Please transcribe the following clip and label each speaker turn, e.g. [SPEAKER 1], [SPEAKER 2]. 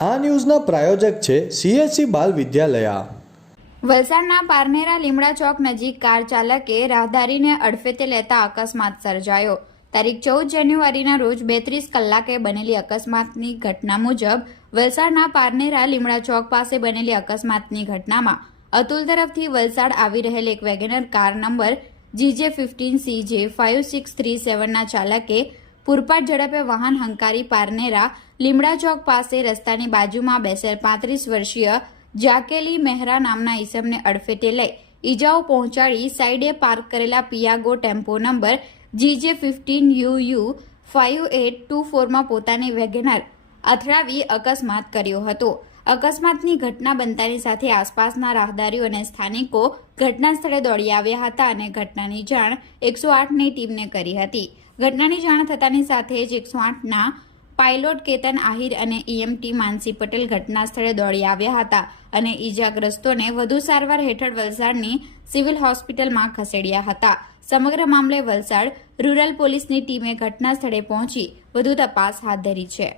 [SPEAKER 1] આ ન્યૂઝના પ્રાયોજક છે સીએસસી બાલ વિદ્યાલયા.
[SPEAKER 2] વલસાડના પારનેરા લીમડા ચોક નજીક કાર ચાલકે રાહદારીને અડફેતે લેતા અકસ્માત સર્જાયો. તારીખ ચૌદ જાન્યુઆરીના રોજ બેત્રીસ કલાકે બનેલી અકસ્માતની ઘટના મુજબ વલસાડના પારનેરા લીમડા ચોક પાસે બનેલી અકસ્માતની ઘટનામાં અતુલ તરફથી વલસાડ આવી રહેલ એક Wagon R car number GJ fifteen C J five six three સેવનના ચાલકે પૂરપાટ ઝડપે વાહન હંકારી પારનેરા લીમડા ચોક પાસે રસ્તાની બાજુમાં બેસેલ પાંત્રીસ વર્ષીય જાકેલી મહેરા નામના ઈસમને અડફેટે લઈ ઈજાઓ પહોંચાડી સાઈડે પાર્ક કરેલા Piaggio tempo number GJ fifteen U U five eight two ફોરમાં પોતાની વેગેનર અથડાવી અકસ્માત કર્યો હતો. અકસ્માતની ઘટના બનતાની સાથે આસપાસના રાહદારીઓ અને સ્થાનિકો ઘટના સ્થળે દોડી આવ્યા હતા અને ઘટનાની જાણ એકસો આઠની ટીમને કરી હતી. ઘટનાની જાણ થતાની સાથે જ એકસો આઠના પાયલોટ કેતન આહિર અને ઈએમટી માનસી પટેલ ઘટના સ્થળે દોડી આવ્યા હતા અને ઈજાગ્રસ્તોને વધુ સારવાર હેઠળ વલસાડની સિવિલ હોસ્પિટલમાં ખસેડ્યા હતા. સમગ્ર મામલે વલસાડ રૂરલ પોલીસની ટીમે ઘટના સ્થળે પહોંચી વધુ તપાસ હાથ ધરી છે.